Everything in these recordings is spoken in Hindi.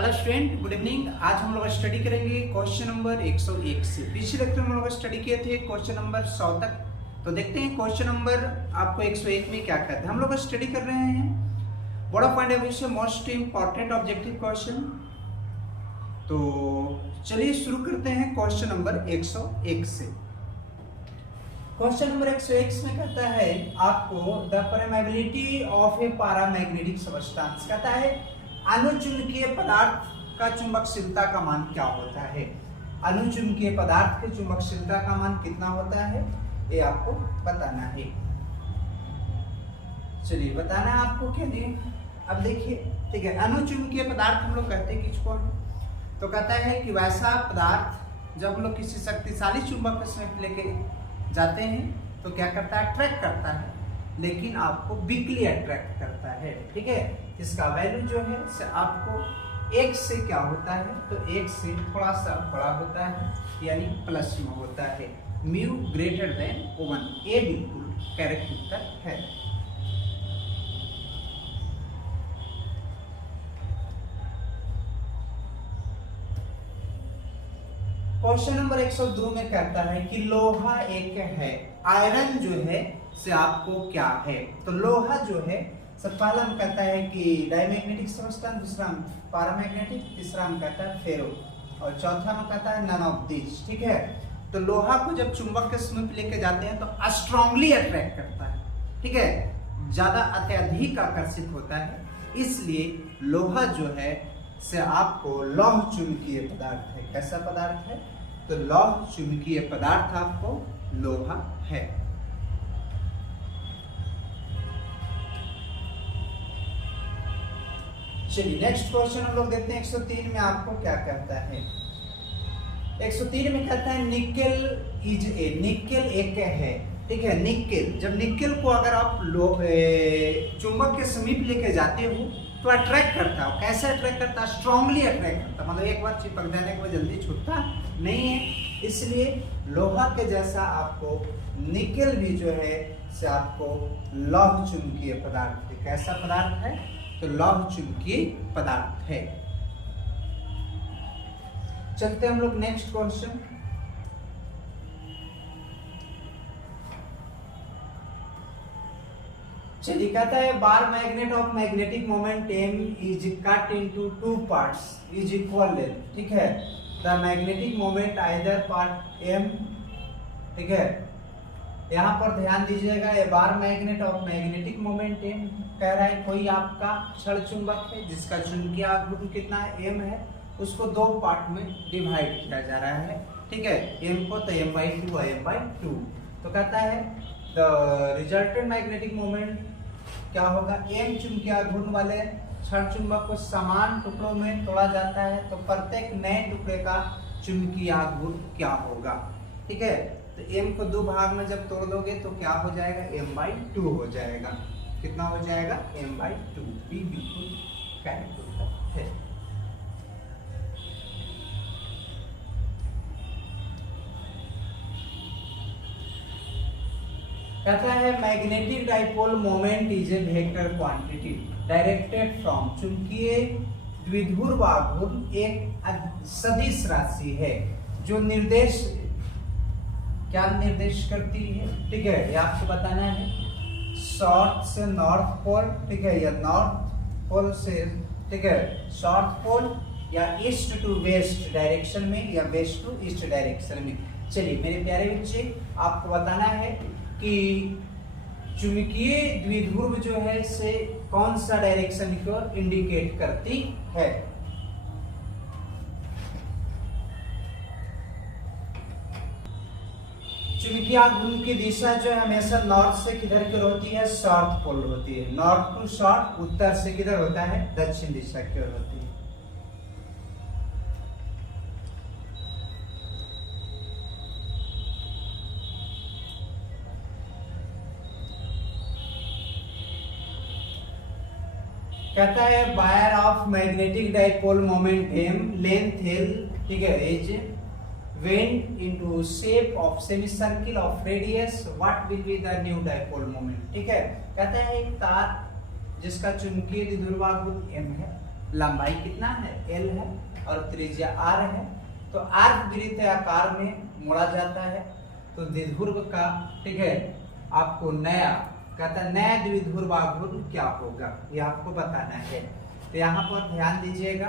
Hello student, good evening. आज हम लोग स्टडी करेंगे क्वेश्चन नंबर 101 से। पिछले लेक्चर में हम लोग स्टडी किए थे क्वेश्चन नंबर 100 तक। तो देखते हैं क्वेश्चन नंबर आपको 101 में क्या कहते हैं। हम लोग स्टडी कर रहे हैं board of point of view से मोस्ट इंपॉर्टेंट ऑब्जेक्टिव क्वेश्चन। तो चलिए शुरू करते हैं क्वेश्चन नंबर 101 से। क्वेश्चन नंबर 101 में कहता है आपको the permeability of a paramagnetic substance. कहता है अनुचुंबकीय पदार्थ का चुंबकशीलता का मान क्या होता है। अनुचुंबकीय पदार्थ के चुंबकशीलता का मान कितना होता है ये आपको बताना है। चलिए बताना है आपको क्या दिए। अब देखिए, ठीक है, अनुचुंबकीय पदार्थ हम लोग कहते हैं किसको है, तो कहता है कि वैसा पदार्थ जब हम लोग किसी शक्तिशाली चुंबक के समीप लेके जाते हैं तो क्या करता है, अट्रैक्ट करता है, लेकिन आपको वीकली अट्रैक्ट करता है। ठीक है, इसका वैल्यू जो है से आपको 1 से क्या होता है, तो 1 से थोड़ा सा बड़ा होता है, यानी प्लस में होता है। म्यू ग्रेटर देन 1, ये बिल्कुल करेक्ट उत्तर है। क्वेश्चन नंबर 102 में कहता है कि लोहा एक है, आयरन जो है से आपको क्या है। तो लोहा जो है सब पहला हम कहता है कि डायमैग्नेटिक सब्सटेंस, दूसरा पैरामैग्नेटिक, तीसरा हम कहता है फेरो, और चौथा में कहता है नन ऑफ दिस। ठीक है, तो लोहा को जब चुंबक के समीप लेके जाते हैं तो स्ट्रांगली अट्रैक्ट करता है। ठीक है, ज्यादा अत्यधिक आकर्षित होता है, इसलिए लोहा जो है से आपको लौह चुंबकीय पदार्थ है। कैसा पदार्थ है, तो लौह चुंबकीय पदार्थ आपको लोहा है। चलिए नेक्स्ट क्वेश्चन हम लोग देखते हैं 103 में आपको क्या कहता है। 103 में कहता है निकेल इज ए, निकेल एक है। ठीक है, निकेल, जब निकेल को अगर आप चुंबक के समीप लेके जाते हो तो अट्रैक्ट करता है। कैसे अट्रैक्ट करता है, स्ट्रांगली अट्रैक्ट करता है, मतलब एक बार चिपक जाने के बाद जल्दी छूटता नहीं है। इसलिए लोहा के जैसा आपको निकेल भी जो है से आपको लौह चुंबकीय पदार्थ है। कैसा पदार्थ है, तो लौह चुंबकीय पदार्थ है। चलते हम लोग नेक्स्ट क्वेश्चन। चलिए कहता है bar magnet of magnetic moment m is cut into 2 parts is equal length. ठीक है, the magnetic moment either part m। ठीक है, यहाँ पर ध्यान दीजिएगा, ये bar magnet of magnetic moment m कह रहा है कोई आपका क्षण चुंबक है जिसका चुंबकीय आघूर्ण कितना है, m है, उसको 2 पार्ट में डिवाइड किया जा रहा है। ठीक है, m को तो m/2 और m/2। तो कहता है द रिजल्टेंट मैग्नेटिक मोमेंट क्या होगा, m चुंबकीय आघूर्ण वाले क्षण चुंबक को समान टुकड़ों में तोड़ा जाता है, तो प्रत्येक नए टुकड़े का चुंबकीय आघूर्ण क्या होगा। ठीक है, तो m को 2 भाग में जब तोड़ दोगे तो क्या हो जाएगा, m/2 हो जाएगा। कितना हो जाएगा, m/2। भी बिल्कुल करेक्ट उत्तर है। कहता है magnetic dipole moment is a vector quantity directed from. चुंबकीय द्विध्रुव आघूर्ण एक सदिश राशि है जो निर्देश क्या निर्देश करती है। ठीक है, ये आपको बताना है, साउथ से नॉर्थ पोल। ठीक है, या नॉर्थ पोल से, ठीक है, साउथ पोल, या ईस्ट टू वेस्ट डायरेक्शन में, या वेस्ट टू ईस्ट डायरेक्शन में। चलिए मेरे प्यारे बच्चे, आपको बताना है कि चुंबकीय द्विध्रुव जो है से कौन सा डायरेक्शन की ओर इंडिकेट करती है। चुंबकीय आघूर्ण की दिशा जो है हमेशा नॉर्थ से किधर की ओर होती है, साउथ पोल होती है। नॉर्थ टू साउथ, उत्तर से किधर होता है, दक्षिण दिशा की ओर होती है। कहता है wire of magnetic dipole moment m length l, ठीक है, is went into shape of semicircle of radius, what will be the new dipole moment। ठीक है, कहता है एक तार जिसका चुंबकीय द्विध्रुव आघूर्ण m है, लंबाई कितना है, एल है, और त्रिज्या आर है। तो आर्क वृत्त आकार में मोड़ा जाता है। तो द्विध्रुव का, ठीक है, आपको नया कहता है नया द्विध्रुव आघूर्ण क्या होगा, ये आपको बताना है। तो यहाँ पर ध्यान दीजिएगा।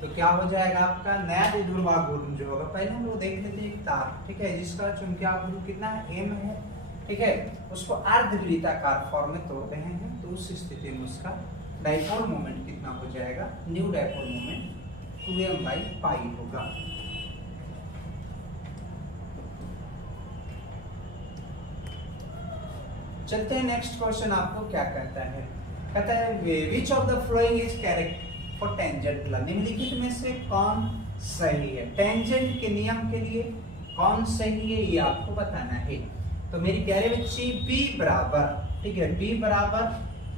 तो क्या हो जाएगा आपका नया द्विध्रुव आघूर्ण जो होगा, पहले हम लोग देख लेते हैं एक तार, ठीक है, जिसका चुंबकीय आघूर्ण कितना है, एम है, ठीक है, उसको अर्धवृत्ताकार फॉर्म में तोड़ रहे हैं। तो उस स्थिति में उसका डाइपोल मोमेंट कितना हो जाएगा, न्यू डाइपोल मोमेंट 2m/π होगा। चलते हैं नेक्स्ट क्वेश्चन, आपको क्या कहता है, कहता है विच of the following is correct for tangent law, निम्नलिखित में से कौन सही है, टेंजेंट के नियम के लिए कौन सही है ये आपको बताना है। तो मेरी प्यारे बच्ची बी बराबर, ठीक है, बी बराबर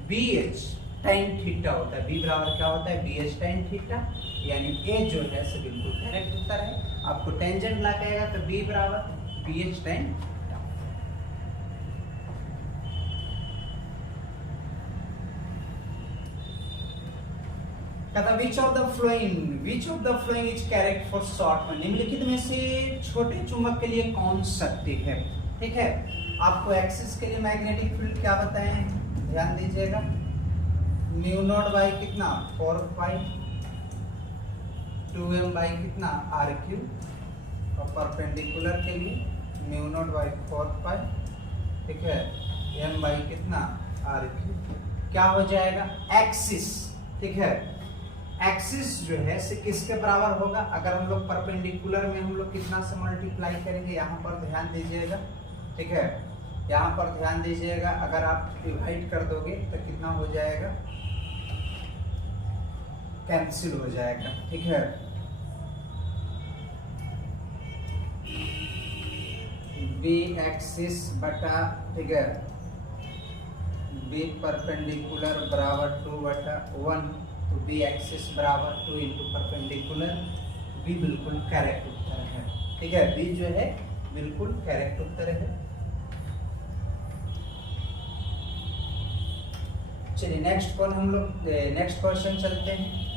बी एच tan थीटा होता है। बी बराबर क्या होता है, बी एच tan थीटा, यानी ए जो है से बिल्कुल करेक्ट उत्तर है। आपको टेंजेंट लगाएगा तो बी बराबर बी एच tan। कहता which of the following is correct for short, निम्नलिखित में से छोटे चुंबक के लिए कौन सत्य है, ठीक है। आपको एक्सिस के लिए मैग्नेटिक फील्ड क्या बताएं, ध्यान दीजिएगा, म्यू नॉट बाई कितना 4 2m बाई कितना आर क्यू, और परपेंडिकुलर के लिए म्यू नॉट बाई 4 ठीक है, m बाई कितना आर क्यू। क्या हो जाएगा एक्सिस, ठीक है, एक्सिस जो है से किसके बराबर होगा, अगर हम लोग परपेंडिकुलर में हम लोग कितना से मल्टीप्लाई करेंगे, यहाँ पर ध्यान दीजिएगा, ठीक है, यहाँ पर ध्यान दीजिएगा, अगर आप डिवाइड कर दोगे तो कितना हो जाएगा, कैंसिल हो जाएगा, ठीक है। बी एक्सिस बटा, ठीक है, बी परपेंडिकुलर बराबर 2/1, तो बी एक्सिस बराबर 2 इंटू परपेंडिकुलर, बी बिल्कुल करेक्ट उत्तर है, ठीक है, बी जो है बिल्कुल करेक्ट उत्तर है। चलिए नेक्स्ट क्वेश्चन चलते हैं।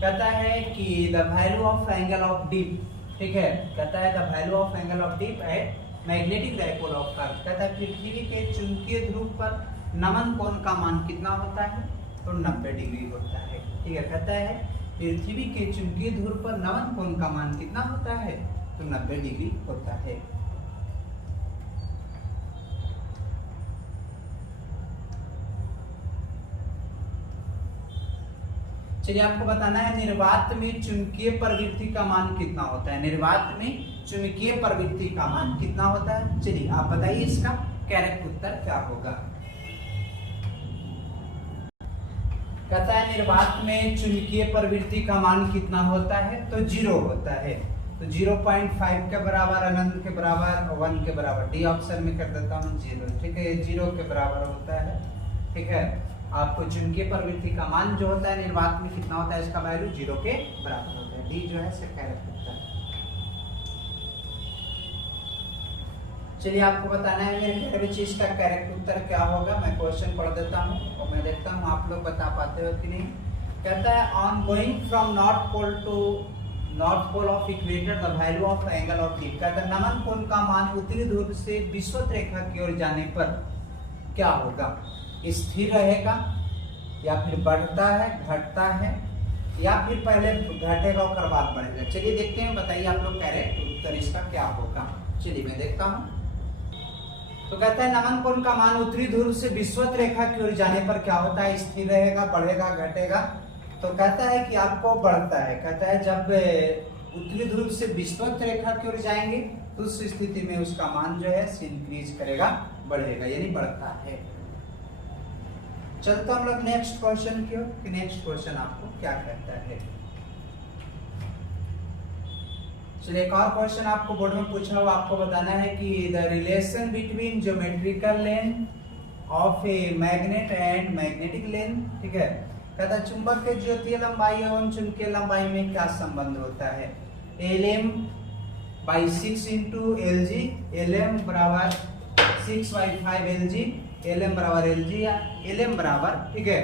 कहता है कि the value of angle of deep, ठीक है, कहता है the value of angle of deep eight magnetic dipole of earth, कहता है पृथ्वी के चुंबकीय ध्रुव पर नमन कोण का मान कितना होता है, तो 90 डिग्री होता है, ठीक है। कहता है पृथ्वी के चुंबकीय ध्रुव पर नमन कोण का मान कितना होता है, तो 90 डिग्री होता है। चलिए आपको बताना है निर्वात में चुंबकीय प्रवृत्ति का मान कितना होता है, निर्वात में चुंबकीय प्रवृत्ति का मान कितना होता है। चलिए आप बताइए इसका करेक्ट उत्तर क्या होगा। कहता है निर्वात में चुंबकीय प्रवृत्ति का मान कितना होता है, तो 0 होता है। तो 0.5 के बराबर, अनंत के बराबर, 1 के बराबर, डी ऑप्शन में कर देता हूँ 0, ठीक है, 0 के बराबर होता है, ठीक है। आपको चुंबकीय प्रवृत्ति का मान जो होता है निर्वात में कितना होता है, इसका वैल्यू 0 के बराबर होता है, डी जो है से करेक्ट होता है। चलिए आपको बताना है मेरे चीज का करेक्ट उत्तर क्या होगा। मैं क्वेश्चन पढ़ देता हूँ और मैं देखता हूँ आप लोग बता पाते हो कि नहीं। कहता है on going from north pole to north pole of equator the value of angle of dip, कहता है नमन कोण का मान उत्तरी ध्रुव से विषुवत रेखा की ओर जाने पर क्या होगा, स्थिर रहेगा या फिर बढ़ता है, घटता है, या फिर पहले घटेगा और बाद बढ़ेगा। चलिए देखते हैं, बताइए आप लोग करेक्ट उत्तर इसका क्या होगा। चलिए मैं देखता हूँ। तो कहता है नमन कोण का मान उत्तरी ध्रुव से विषुवत रेखा की ओर जाने पर क्या होता है, स्थिर रहेगा, बढ़ेगा, घटेगा। तो कहता है कि आपको बढ़ता है, कहता है जब उत्तरी ध्रुव से विषुवत रेखा की ओर जाएंगे तो उस स्थिति में उसका मान जो है इंक्रीज करेगा, बढ़ेगा, यानी बढ़ता है। चलते हम लोग नेक्स्ट क्वेश्चन की ओर कि नेक्स्ट क्वेश्चन आपको क्या कहता है। चलिए एक और क्वेश्चन आपको बोर्ड में पूछा हुआ, आपको बताना है कि the relation between geometrical length of a magnet and magnetic length, ठीक है। कहता है चुंबक के ज्योतीय लंबाई एवं चुंबकीय लंबाई में क्या संबंध होता है। Lm/6 इंटू Lg, Lm बराबर 6/5 Lg, Lm बराबर Lg या Lm बराबर, ठीक है,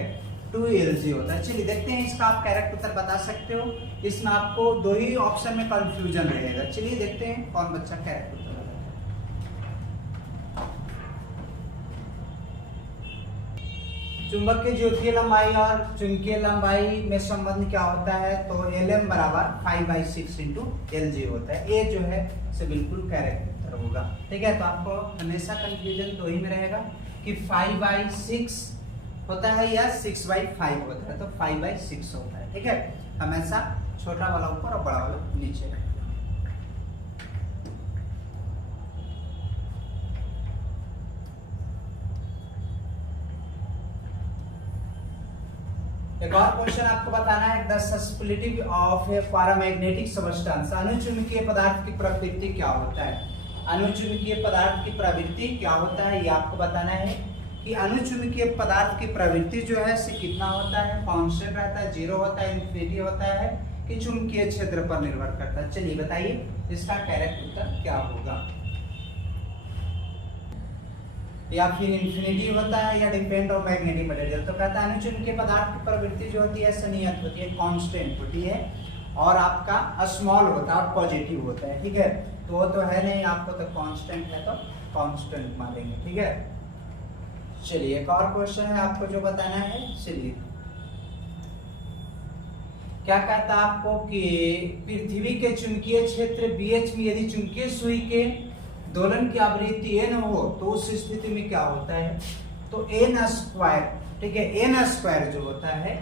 2Lg होता है। चलिए देखते हैं इसका आप करेक्ट उत्तर बता सकते हो। इसमें आपको दो ही ऑप्शन में कंफ्यूजन रहेगा। चलिए देखते हैं कौन बच्चा करेक्ट उत्तर बताता है। चुंबक की ज्योतीय लंबाई और चुंबकीय लंबाई में संबंध क्या होता है? तो Lm बराबर 5/6 इंटू Lg होता है। ये जो है से बिल्कुल करेक्ट उत्तर होगा। ठीक है, तो आपको हमेशा कंफ्यूजन दो ही में रहेगा कि 5/6 होता है या 6/5 होता है। तो 5/6 होता है। ठीक है, हमेशा छोटा वाला ऊपर और बड़ा वाला नीचे रहेगा। एक और क्वेश्चन आपको बताना है, the susceptibility of a paramagnetic substance. अणुचुंबकीय पदार्थ की प्रवृत्ति क्या होता है? अणुचुंबकीय पदार्थ की प्रवृत्ति क्या होता है ये आपको बताना है कि अणुचुंबकीय पदार्थ की प्रवृत्ति जो है से कितना होता है? कांस्टेंट रहता है, 0 होता है, इन्फिनिटी होता है कि चुंबकीय क्षेत्र पर निर्भर करता है? चलिए बताइए इसका करेक्ट उत्तर क्या होगा। या फिर इन्फिनिटी होता है या डिपेंड ऑन मैग्नेटिक मटेरियल। तो कहता है अणुचुंबकीय पदार्थ की प्रवृत्ति जो होती है सनियत होती है, कांस्टेंट होती है और आपका स्मॉल होता है और पॉजिटिव होता है। ठीक है, तो वो तो है नहीं, आपको तो कांस्टेंट है तो कांस्टेंट मानेंगे। ठीक है, चलिए एक और क्वेश्चन है आपको जो बताना है। चलिए क्या कहता है आपको कि पृथ्वी के चुंबकीय क्षेत्र BH में यदि चुंबकीय सुई के दोलन की आवृत्ति n हो तो उस स्थिति में क्या होता है? तो n², ठीक है, n² जो होता है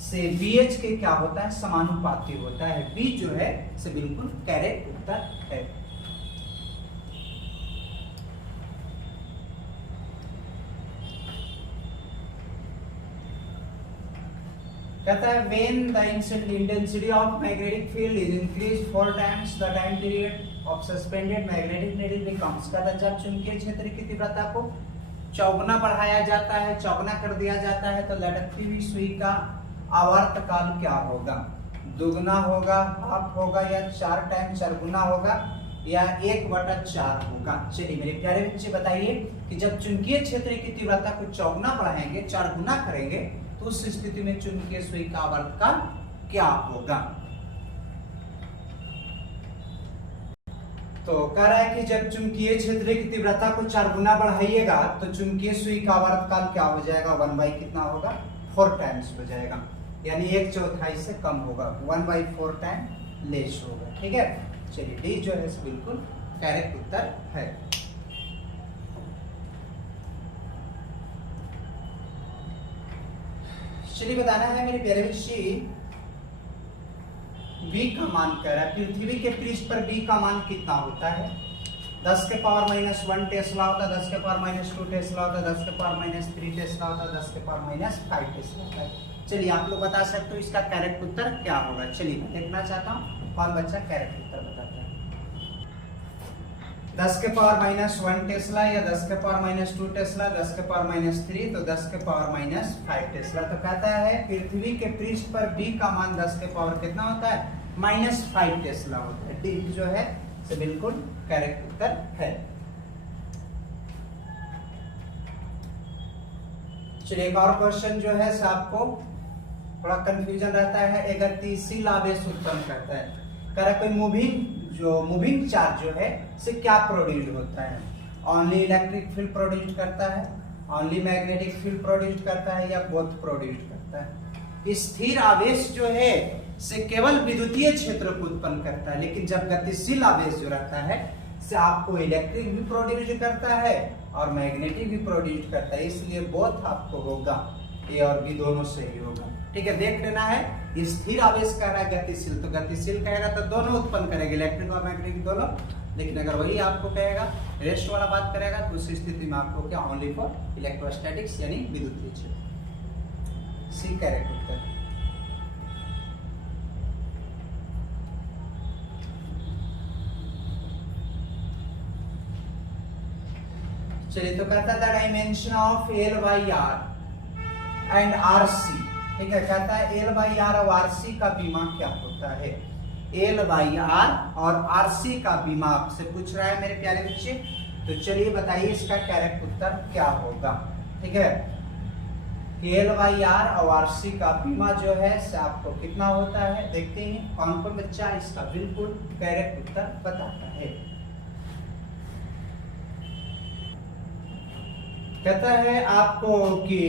से BH के क्या होता है? समानुपाती होता है। B जो है से बिल्कुल करेक्ट उत्तर है। कहता है when the intensity of magnetic field is increased 4 times the time period of suspended magnetic needle becomes। कहता है जब चुंबकीय क्षेत्र की तीव्रता को चौगुना बढ़ाया जाता है, चौगुना कर दिया जाता है, तो लटकती हुई सुई का आवर्त काल क्या होगा? दुगुना होगा, हाफ होगा या 4 टाइम 4 गुना होगा या 1/4 होगा? चलिए मेरे प्यारे बच्चे बताइए कि जब चुंबकीय क्षेत्र की तीव्रता को चौगुना बढ़ाएंगे, 4 गुना करेंगे, तो उस स्थिति में चुंबकीय सुई का आवर्त काल क्या होगा? तो कह रहा है कि जब चुंबकीय क्षेत्र की तीव्रता को 4 गुना बढ़ाइएगा तो चुंबकीय सुई का आवर्त काल क्या हो जाएगा? 1/, कितना होगा? 4 टाइम्स हो जाएगा, यानी 1/4 से कम होगा, 1/4 टाइम लेस होगा। ठीक है, चलिए डी जो है बिल्कुल करेक्ट उत्तर है। चलिए बताना है मेरे प्यारे बच्चे, V का मान कह रहा है पृथ्वी के पृष्ठ पर V का मान कितना होता है? 10⁻⁻1 टेस्ला होता है, 10⁻2 टेस्ला होता है, 10⁻3 टेस्ला होता है, 10⁻5 टेस्ला होता है। चलिए आप लोग बता सकते हो इसका करेक्ट उत्तर क्या होगा। चलिए मैं देखना चाहता हूँ कौन बच्चा करेक्ट उत्तर बताता है। 10⁻1 टेस्ला या 10⁻2 टेस्ला, 10⁻3 तो 10⁻5 टेस्ला। तो कहता है पृथ्वी के पृष्ठ पर V का मान 10 के पावर कितना होता है? -5 टेस्ला होता है। डी जो है से बिल्कुल करेक्ट उत्तर है। चलिए एक और क्वेश्चन जो है आपको थोड़ा कंफ्यूजन रहता है, एक गतिशील आवेश उत्पन्न करता है। कह रहा कोई मूविंग चार्ज जो है से क्या प्रोड्यूस होता है? ओनली इलेक्ट्रिक फील्ड प्रोड्यूस करता है, ओनली मैग्नेटिक फील्ड प्रोड्यूस करता है या बोथ प्रोड्यूस करता है? स्थिर आवेश जो है से केवल विद्युतीय क्षेत्र को उत्पन्न करता है, लेकिन जब गतिशील आवेश जो रहता है से आपको इलेक्ट्रिक भी प्रोड्यूस करता है और मैग्नेटिक भी प्रोड्यूस करता है, इसलिए बोथ आपको होगा, ए और बी दोनों सही होगा। ठीक है, देख लेना है। स्थिर आवेश कह रहा है गतिशील, तो गतिशील कहेगा तो दोनों उत्पन्न करेगा, इलेक्ट्रिक और मैग्नेटिक दोनों। लेकिन अगर वही आपको कहेगा रेस्ट वाला बात करेगा तो उस स्थिति में आपको क्या? ओनली फॉर इलेक्ट्रोस्टैटिक्स यानी विद्युतीय क्षेत्र। सी करेक्ट उत्तर। चलिए तो कहता है the dimension of L/R and RC। ठीक है, कहता है L/R और RC का बीमा क्या होता है? L/R और RC का बीमा आपसे पूछ रहा है मेरे प्यारे बच्चे। तो चलिए बताइए इसका करेक्ट उत्तर क्या होगा। ठीक है, कि L/R और RC का बीमा जो है से आपको कितना होता है, देखते हैं कौन कौन बच्चा इसका बिल्कुल करेक्ट उत्तर बताता है। कहता है आपको कि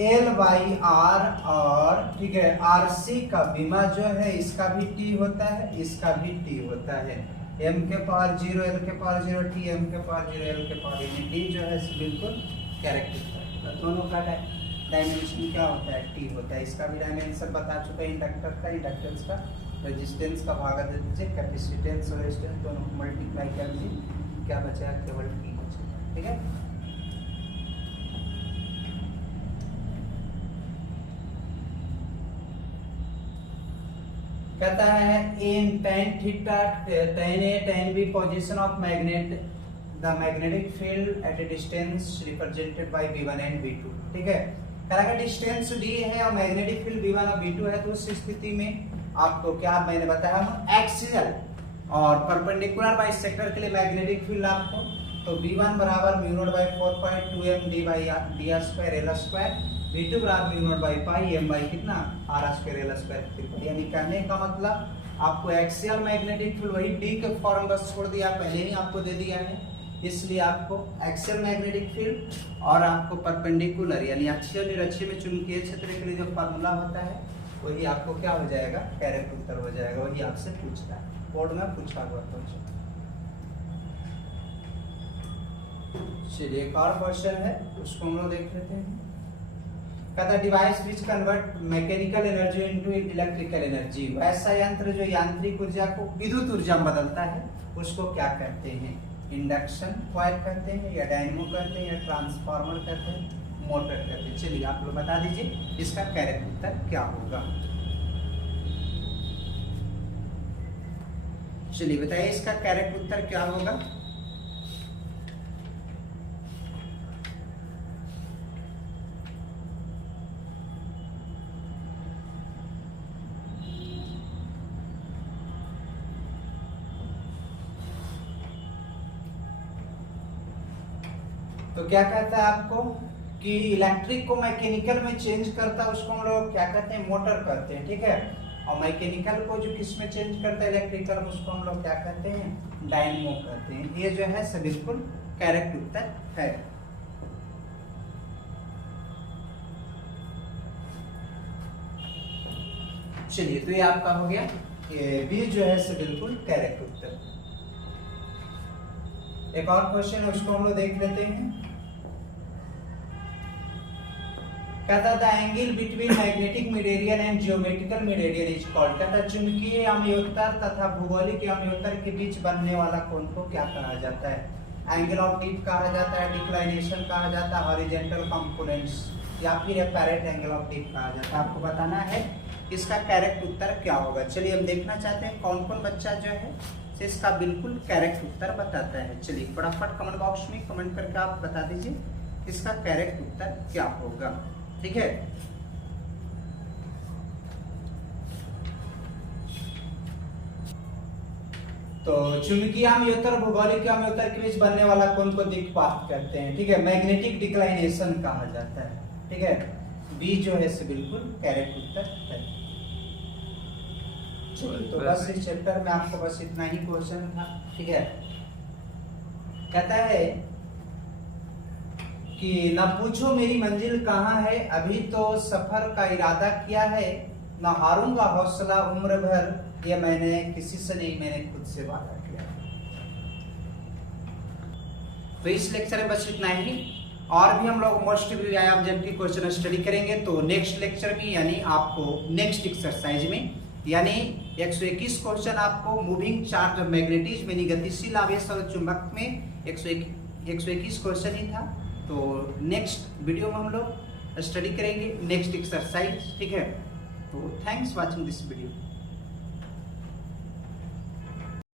L/R और ठीक है RC का बीमा जो है इसका भी T होता है, इसका भी T होता है। M के पावर 0 L के पावर 0 T, M के पावर 0 L के पावर D जो है बिल्कुल करेक्ट उत्तर है। दोनों का डायमेंशन क्या होता है, T होता है। इसका भी डायमेंशन बता चुका है इंडक्टर का, इंडक्टेंस का, रेजिस्टेंस का भागा दे दीजिए, कैपेसिटेंस और रेजिस्टेंस दोनों को मल्टीप्लाई कर दीजिए, क्या बचा केवल T बचेगा। ठीक है, कहता है in tan theta tan A tan B position of magnet the magnetic field at a distance represented by V1 and V2। ठीक है, करेगा डिस्टेंस D है और मैग्नेटिक फील्ड V1 और V2 है, तो उस स्थिति में आपको क्या मैंने बताया एक्सियल और परपेंडिकुलर बाइसेक्टर के लिए मैग्नेटिक फील्ड आपको तो V1 बराबर μ0/4.2m d/r² V2 बराबर μ0/π m बाई कितना r²l²। यानी कहने का मतलब आपको एक्सियल मैग्नेटिक फील्ड वही D के फॉर्म बस छोड़ दिया, पहले ही आपको दे दिया है, इसलिए आपको एक्सियल मैग्नेटिक फील्ड और आपको परपेंडिकुलर यानी अक्षीय निरक्षीय में चुंबकीय क्षेत्र के लिए जो फार्मूला होता है वही आपको क्या हो जाएगा, करेक्ट उत्तर हो जाएगा। वही आपसे पूछता है, बोर्ड में पूछा हुआ क्वेश्चन। चलिए एक और क्वेश्चन है, उसको हम लोग देख लेते हैं। कहता device which convert mechanical energy into electrical energy, वैसा यंत्र जो यांत्रिक ऊर्जा को विद्युत ऊर्जा में बदलता है उसको क्या कहते हैं? इंडक्शन कॉइल कहते हैं, या डायनेमो कहते हैं, या ट्रांसफार्मर कहते हैं, मोटर कहते हैं। चलिए आप लोग बता दीजिए इसका करेक्ट उत्तर क्या होगा। चलिए बताइए इसका करेक्ट उत्तर क्या होगा। तो क्या कहता है आपको कि इलेक्ट्रिक को मैकेनिकल में चेंज करता है उसको हम लोग क्या कहते हैं, मोटर कहते हैं। ठीक है, और मैकेनिकल को जो किस में चेंज करता है इलेक्ट्रिकल में उसको हम लोग क्या कहते हैं, डायनेमो कहते हैं। ये जो है सब बिल्कुल करेक्ट उत्तर है। चलिए तो ये आपका हो गया, ये बी जो है सब बिल्कुल करेक्ट उत्तर। एक और क्वेश्चन है उसको हम लोग देख लेते हैं। कहता था angle between magnetic material and geometrical material is called, कहता चुंबकीय अम्योत्तर तथा भूगोलिक अम्योत्तर के बीच बनने वाला कोण को क्या कहा जाता है? एंगल ऑफ डिप कहा जाता है, डिक्लाइनेशन कहा जाता है, हॉरिजॉन्टल कंपोनेंट्स या फिर एपरेंट एंगल ऑफ डिप कहा जाता है। आपको बताना है इसका करेक्ट उत्तर क्या होगा। चलिए हम देखना चाहते हैं कौन कौन बच्चा जो है इसका बिल्कुल करेक्ट उत्तर बताता है। चलिए फटाफट कमेंट बॉक्स में कमेंट करके आप बता दीजिए इसका करेक्ट उत्तर क्या होगा। ठीक है, तो चुंबकीय अम्योत्तर भूगोलिक अम्योत्तर के बीच बनने वाला कोण को दिक्पात कहते हैं। ठीक है, मैग्नेटिक डिक्लाइनेशन कहा जाता है। ठीक है, बी जो है से बिल्कुल करेक्ट उत्तर है। तो बस इस चैप्टर में आपको बस इतना ही क्वेश्चन था। ठीक है, कहता है कि न पूछो मेरी मंजिल कहाँ है, अभी तो सफर का इरादा किया है, न हारूंगा हौसला उम्र भर, ये मैंने किसी से नहीं मैंने खुद से वादा किया। तो इस लेक्चर में बस इतना ही, और भी हम लोग मोस्ट ऑब्जेक्टिव क्वेश्चन स्टडी करेंगे। तो नेक्स्ट लेक्चर में यानी आपको नेक्स्ट एक्सरसाइज में यानी 121 क्वेश्चन आपको मूविंग चार्ज ऑफ मैग्नेटिज्म यानी गतिशील आवेश और चुंबक में 121 क्वेश्चन ही था। तो नेक्स्ट वीडियो में हम लोग स्टडी करेंगे नेक्स्ट एक्सरसाइज। ठीक है, तो थैंक्स वाचिंग दिस वीडियो।